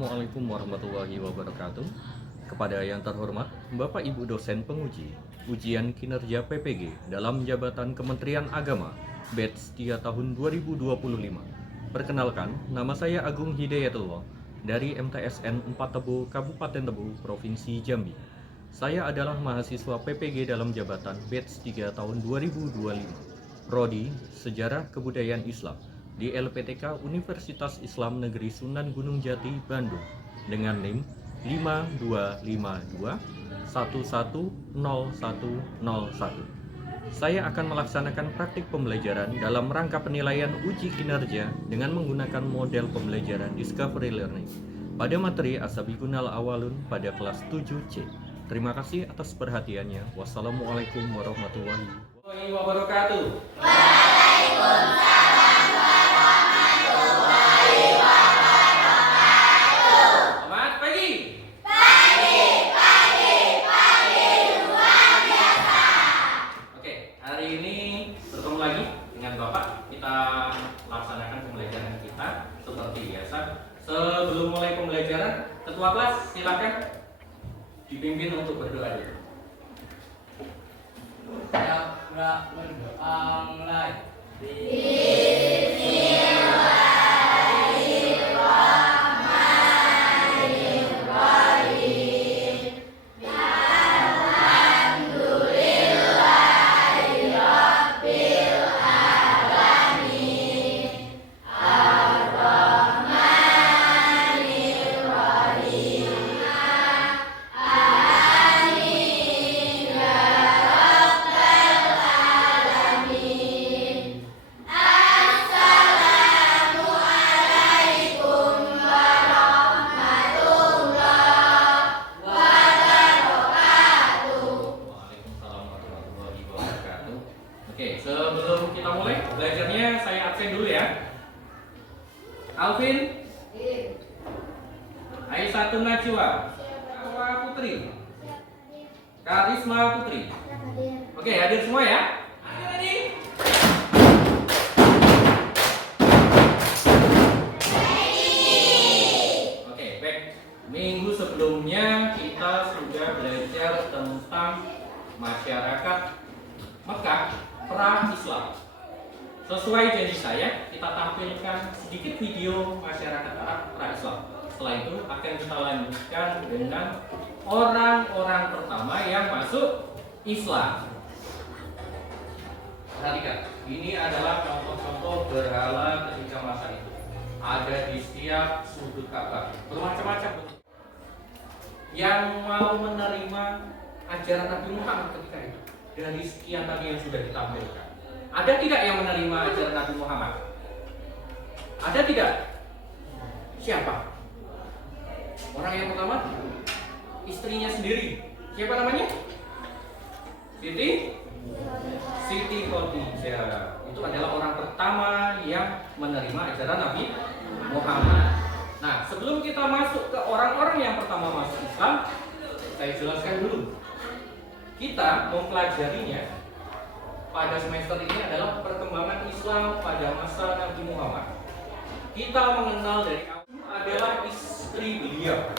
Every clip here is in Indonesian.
Assalamualaikum warahmatullahi wabarakatuh. Kepada yang terhormat Bapak Ibu dosen penguji ujian kinerja PPG dalam jabatan Kementerian Agama batch 3 tahun 2025. Perkenalkan, nama saya Agung Hidayatullah dari MTSN 4 Tebo Kabupaten Tebo Provinsi Jambi. Saya adalah mahasiswa PPG dalam jabatan batch 3 tahun 2025. Prodi Sejarah Kebudayaan Islam di LPTK Universitas Islam Negeri Sunan Gunung Jati, Bandung dengan NIM 5252110101. Saya akan melaksanakan praktik pembelajaran dalam rangka penilaian uji kinerja dengan menggunakan model pembelajaran Discovery Learning pada materi Asabiqunal Awalun pada kelas 7C. Terima kasih atas perhatiannya. Wassalamualaikum warahmatullahi wabarakatuh. Laksanakan pembelajaran kita seperti biasa. Sebelum mulai pembelajaran, ketua kelas silakan dipimpin untuk berdoa dulu. Berdoa mulai. Sebelum kita mulai belajarnya, saya absen dulu ya. Alvin, Aisyatun Najwa, Kawa Putri, Karisma Putri. Oke, hadir semua ya. Hadir. Oke, baik. Minggu sebelumnya kita sudah belajar tentang masyarakat Mekah pra-Islam. Sesuai janji saya, kita tampilkan sedikit video masyarakat Arab pra-Islam. Setelah itu akan kita lanjutkan dengan orang-orang pertama yang masuk Islam. Perhatikan, ini adalah contoh-contoh berhala ketika masa itu. Ada di setiap sudut Ka'bah, bermacam-macam bentuk. Yang mau menerima ajaran Nabi Muhammad ketika itu, dari sekian tadi yang sudah ditampilkan, ada tidak yang menerima ajaran Nabi Muhammad? Ada tidak? Siapa? Orang yang pertama, istrinya sendiri. Siapa namanya? Siti Khadijah. Itu adalah orang pertama yang menerima ajaran Nabi Muhammad. Nah, sebelum kita masuk ke orang-orang yang pertama masuk Islam, saya jelaskan dulu. Kita mempelajarinya pada semester ini adalah perkembangan Islam pada masa Nabi Muhammad. Kita mengenal dari Abu adalah istri beliau.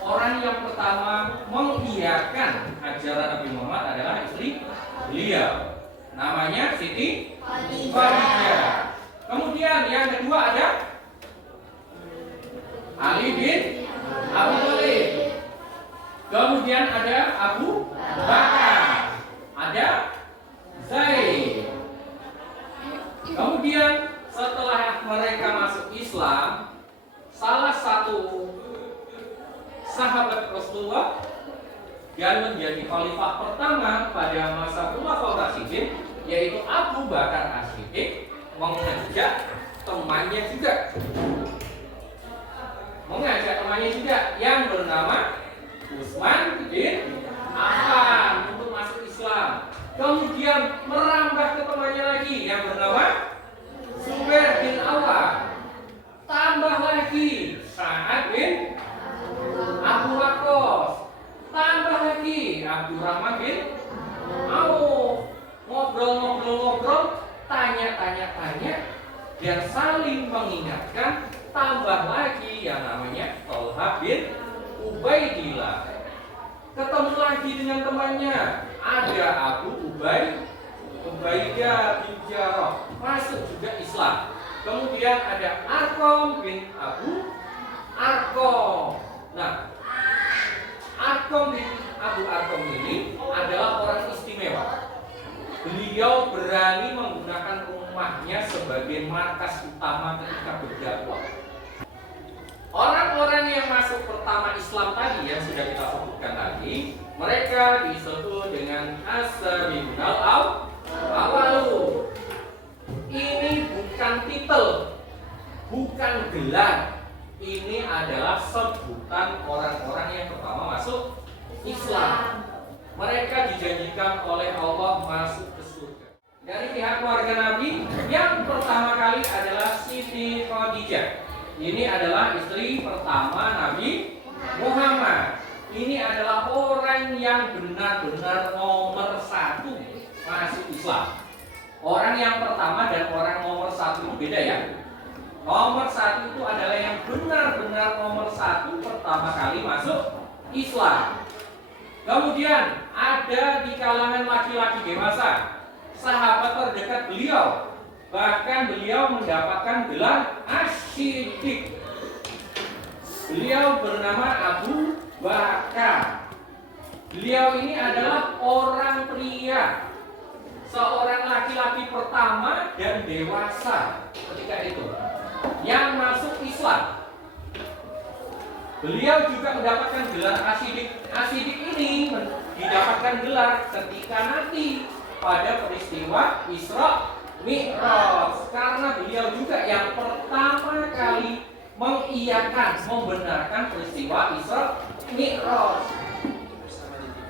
Orang yang pertama mengiyakan ajaran Nabi Muhammad adalah istri beliau. Namanya Siti Khadijah. Kemudian yang kedua ada Ali bin Abi Thalib. Kemudian ada Abu Bakar, ada Zaid. Kemudian setelah mereka masuk Islam, salah satu sahabat Rasulullah yang menjadi khalifah pertama pada masa Khulafaur Rasyidin, yaitu Abu Bakar As-Siddiq, mengajak temannya juga yang bernama Utsman bin Affan untuk masuk Islam. Kemudian merambah ke temannya lagi yang bernama Zubair bin Awam. Tambah lagi Sa'ad bin Abu Waqqas. Tambah lagi Abdurrahman bin Auf. Ngobrol, tanya dan saling mengingatkan. Tambah lagi lagi yang namanya Tolha bin Ubaidillah. Ketemu lagi dengan temannya, ada Abu Ubaidah bin Jarrah, masuk juga Islam. Kemudian ada Arqam bin Abu Arqam. Nah, Arqam bin Abu Arqam ini adalah orang istimewa. Beliau berani menggunakan rumahnya sebagai markas utama ketika berdakwah. Orang-orang yang masuk pertama Islam tadi yang sudah kita sebutkan tadi, mereka disebut dengan as-sabiqunal awalu. Ini bukan titel, bukan gelar. Ini adalah sebutan orang-orang yang pertama masuk Islam. Mereka dijanjikan oleh Allah masuk ke surga. Dari pihak keluarga Nabi, yang pertama kali adalah Siti Khadijah. Ini adalah istri pertama Nabi Muhammad. Ini adalah orang yang benar-benar nomor satu masuk Islam. Orang yang pertama dan orang nomor satu itu beda ya. Nomor satu itu adalah yang benar-benar nomor satu pertama kali masuk Islam. Kemudian ada di kalangan laki-laki dewasa, sahabat terdekat beliau, bahkan beliau mendapatkan gelar Asy-Siddiq. Beliau bernama Abu Bakar. Beliau ini adalah orang pria, seorang laki-laki pertama dan dewasa ketika itu yang masuk Islam. Beliau juga mendapatkan gelar Asy-Siddiq. Asy-Siddiq ini didapatkan gelar ketika nanti pada peristiwa Isra Mi'raj, karena beliau juga yang pertama kali mengiyakan, membenarkan peristiwa Isra Mi'raj.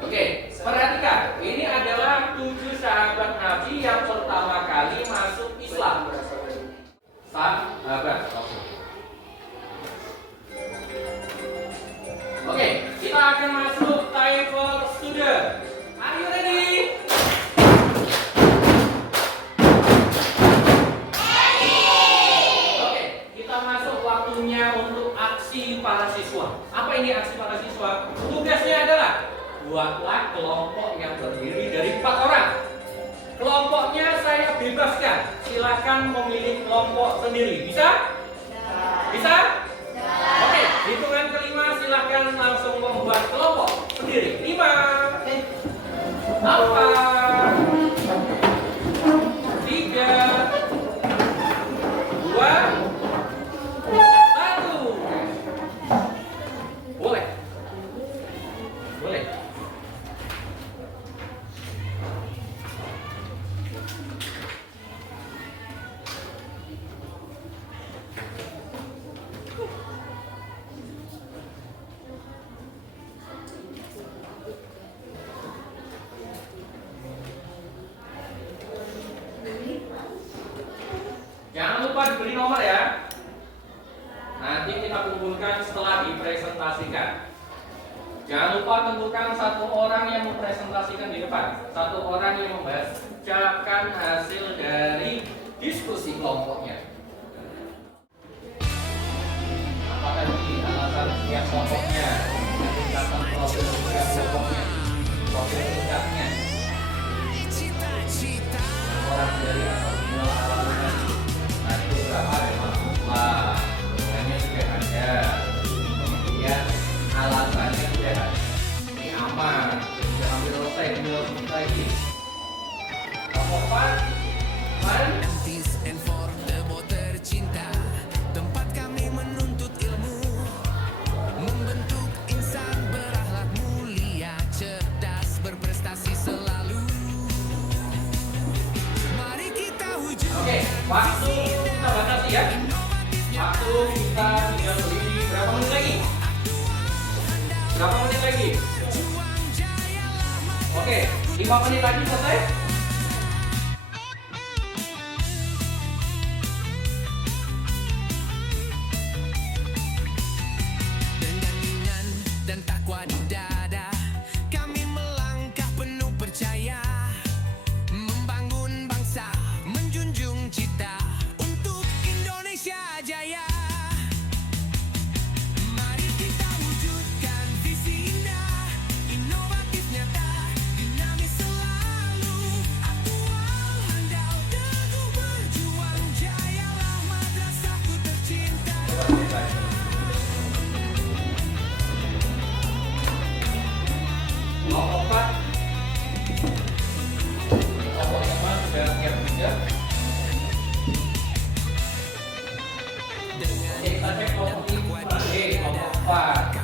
Oke, perhatikan, ini adalah 7 sahabat Nabi yang pertama kali masuk Islam. Sahabat. Oke, kita akan masuk time for student. Are you ready? Oke, kita masuk waktunya untuk aksi para siswa. Apa ini aksi para siswa? Tugasnya adalah buatlah kelompok yang terdiri dari 4 orang. Kelompoknya saya bebaskan. Silakan memilih kelompok sendiri. Bisa? Bisa? Oke, hitungan kelima silakan langsung membuat kelompok sendiri. 5, 4, 3, 2, 1. Boleh. Boleh. Jangan lupa diberi nomor ya. Nanti kita kumpulkan setelah dipresentasikan. Jangan lupa tentukan 1 orang yang mempresentasikan di depan, 1 orang yang membacakan hasil dari diskusi kelompoknya. Apa tadi alasan setiap kelompoknya, tingkatan profil setiap kelompoknya, profil tingkatnya, orang dari asal alasan. Nah, itu berapa ada mahasiswa, programnya sudah ada, kemudian alasannya sudah ada. Ini aman, sudah hampir selesai, tinggal sedikit lagi. Kelompok tercinta, tempat kami menuntut ilmu, membentuk insan berakhlak mulia, cerdas, berprestasi selalu. Mari kita wujudkan. Oke, waktu kita batasi ya. Waktu kita tinggal berdiri berapa menit lagi? Berapa menit lagi? Oke, 5 menit lagi selesai. Dengan ringan dan takwa di dada, kami melangkah penuh percaya, membangun bangsa, menjunjung cita untuk Indonesia jaya. Ya. Oke, kita cek kelompok 5. Kelompok 4.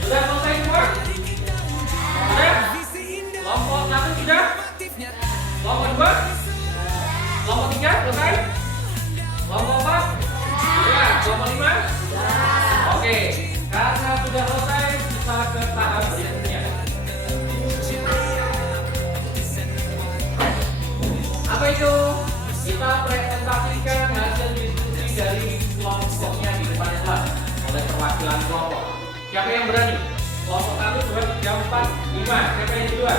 Sudah selesai semua? Sudah? Kelompok 1 sudah? Kelompok 2? Kelompok 3 selesai? Kelompok 4? Sudah? Kelompok 5? Oke, karena sudah selesai, kita ke tahap berikutnya. Apa itu? Kita presentasikan hasil diskusi dari kelompoknya di depan kelas oleh perwakilan kelompok. Siapa yang berani? Kelompok 1, 2, 3, 4, 5. Siapa yang kedua?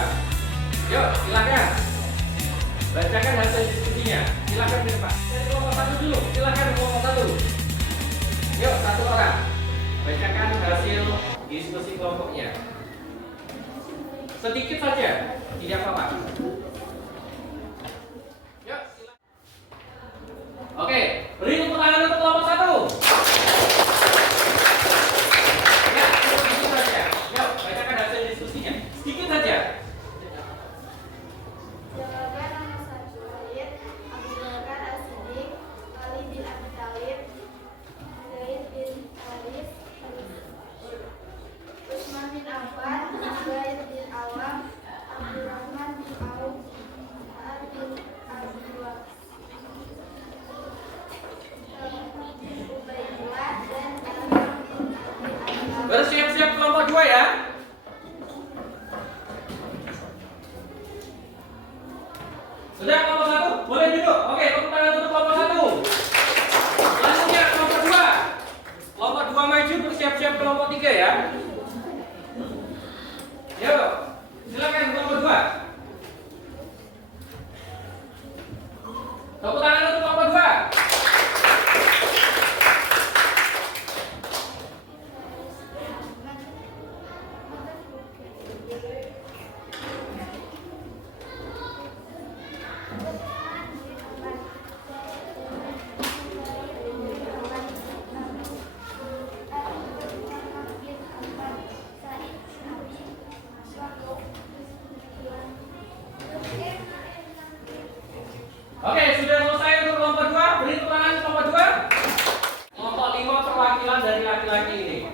Yuk, silakan. Bacakan hasil diskusinya. Silakan di depan. Dari kelompok 1 dulu. Silakan kelompok 1. Yuk, satu orang. Bacakan hasil diskusi kelompoknya. Sedikit saja, tidak apa-apa. Yuk, silakan. Oke, beri tepuk tangan untuk kelompok 1. Bersiap-siap kelompok 2 ya. Sudah kelompok 1, boleh duduk. Oke, tepuk tangan untuk kelompok 1. Selanjutnya kelompok 2. Kelompok 2 maju, bersiap-siap kelompok 3 ya. Yuk, silakan kelompok 2. Tepuk tangan untuk kelompok 2. Oke, sudah selesai untuk kelompok 2. Beri tepuk tangan kelompok 2. Kelompok 5 perwakilan dari laki-laki ini.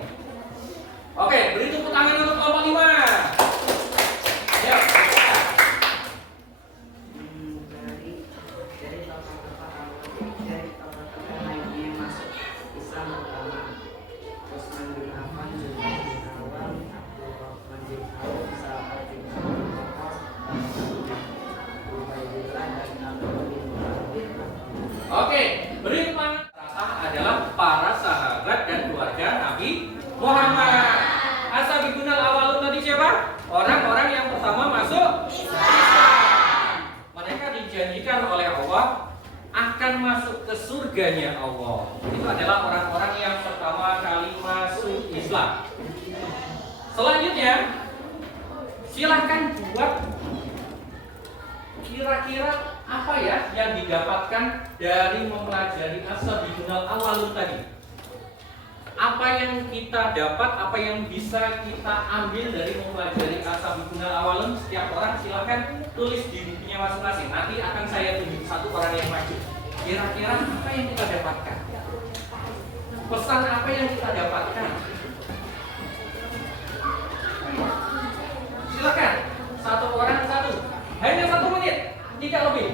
Oke, beri tepuk tangan untuk kelompok 5. Ayo. Dari tokoh-tokoh lainnya masuk Islam pertama. Utsman bin Affan, Zubair bin Awam, Abdurrahman bin Auf, Sa'ad bin Abi Waqqas, Ubaidillah dan Abdul bin Mubin. Oke, beri tangan. Adalah para sahabat dan keluarga Nabi Muhammad. As-sabiqunal awwalun tadi siapa? Orang-orang yang pertama masuk Islam. Mereka dijanjikan oleh Allah akan masuk ke surganya Allah. Itu adalah orang-orang yang pertama kali masuk Islam. Selanjutnya, silahkan buat kira-kira apa ya yang didapatkan dari mempelajari as-sabiqunal awwalun tadi. Apa yang kita dapat, apa yang bisa kita ambil dari mempelajari as-sabiqunal awwalun. Setiap orang silahkan tulis di bukunya masing-masing. Nanti akan saya tunjuk satu orang yang maju. Kira-kira apa yang kita dapatkan? Pesan apa yang kita dapatkan? Silakan, satu orang satu. Hanya 1 menit, tidak lebih.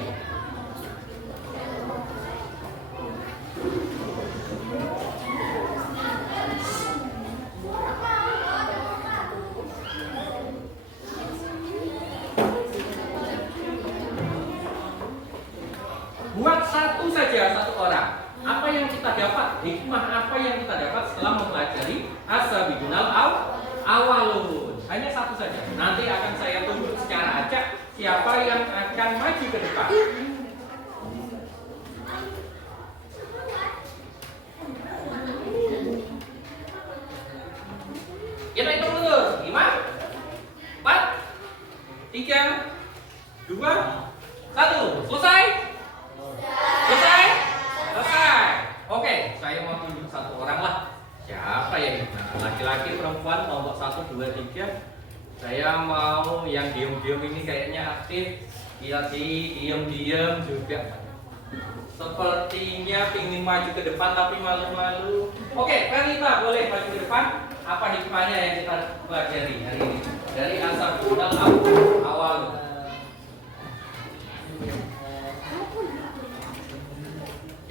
Buat satu saja, satu orang. Apa yang kita dapat? Hikmah apa yang kita dapat setelah mempelajari as-sabiqunal awwalun? Hanya satu saja. Nanti akan saya tunjuk secara acak siapa yang akan maju ke depan. Kita hitung dulu. 5, 4, 3, 2, 1. Selesai? Selesai? Selesai. Oke, saya mau tunjuk satu orang lah. Siapa Laki-laki, perempuan, kelompok 1, 2, 3. Saya mau yang diem-diem ini kayaknya aktif. Iya sih, diem-diem juga. Sepertinya ingin maju ke depan tapi malu-malu. Oke, Fernita boleh maju ke depan. Apa hikmahnya yang kita pelajari hari ini? Dari Ashabul awal.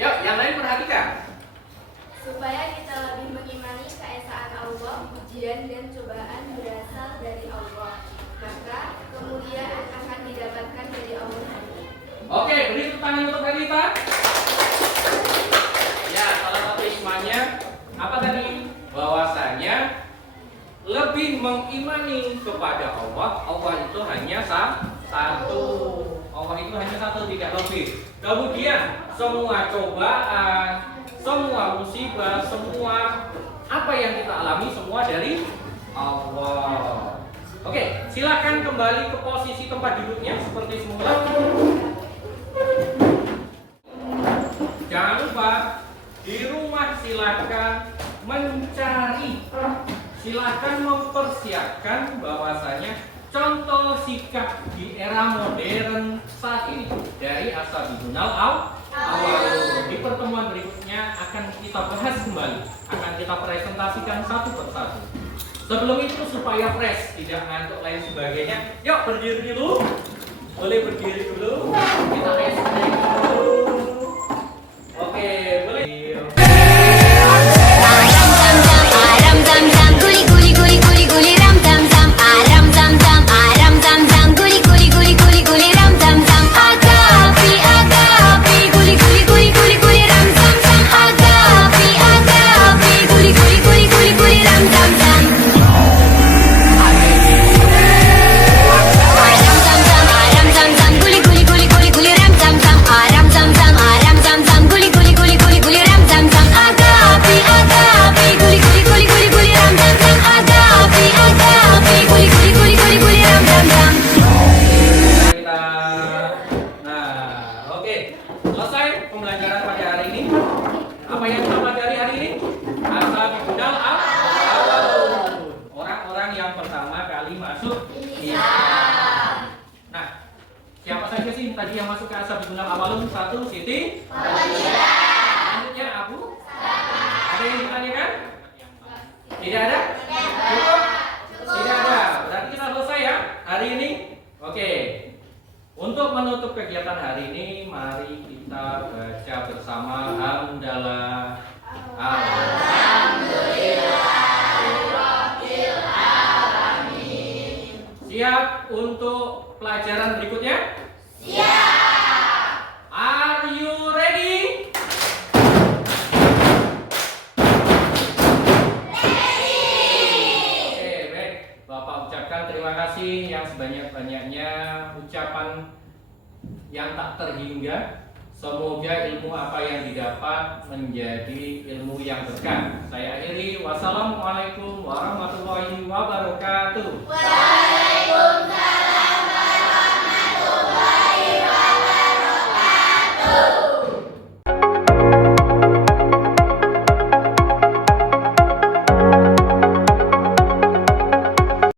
Yuk, yang lain perhatikan. Supaya kita lebih mengimani keesaan Allah, ujian dan cobaan berasal dari Allah, maka kemuliaan akan didapatkan dari Allah. Oke, beri tepuk tangan untuk Fernita. Ya, salah satu hikmahnya apa tadi? Bahwasanya lebih mengimani kepada Allah. Allah itu hanya satu. Allah itu hanya satu, tidak lebih. Kemudian semua cobaan, semua musibah, semua apa yang kita alami semua dari Allah. Oke, silakan kembali ke posisi tempat duduknya seperti semula. Jangan lupa di rumah silakan mencari, silakan mempersiapkan bahwasanya contoh sikap di era modern saat ini dari Ashabul awal. Di pertemuan berikutnya akan kita bahas kembali, akan kita presentasikan satu persatu. Sebelum itu supaya fresh, tidak ngantuk lain sebagainya. Yuk berdiri dulu, boleh berdiri dulu. Kita explain dulu. Oke, boleh. Aram zam zam guli guli guli guli guli ram zam zam. Aram zam zam guli guli guli guli guli ram zam zam. Aga api guli guli guli guli guli ram zam zam. Aga api guli guli guli guli guli ram zam zam. Aram zam zam guli guli guli guli guli ram zam zam. Aram zam zam guli guli guli guli guli ram zam zam. Aga api guli guli guli guli guli ram zam zam. Aga api guli guli guli guli guli ram zam zam. Nah, oke. Selesai pembelajaran pada hari ini. Apa yang kita pelajari hari ini? Ashabul awal. Orang-orang yang pertama kali masuk Islam. Nah, siapa saja sih tadi yang masuk ke Ashabul awal? 1, Siti. Selanjutnya Abu. Ada yang ditanyakan? Tidak ada? Cukup? Tidak ada. Berarti kita selesai ya hari ini. Oke. Untuk menutup kegiatan hari ini, mari kita baca bersama hamdalah. Siap untuk pelajaran berikutnya? Siap. Are you ready? Oke, baik. Bapak ucapkan terima kasih yang sebanyak-banyaknya, ucapan yang tak terhingga. Semoga ilmu apa yang didapat menjadi ilmu yang berkah. Saya akhiri. Wassalamualaikum warahmatullahi wabarakatuh.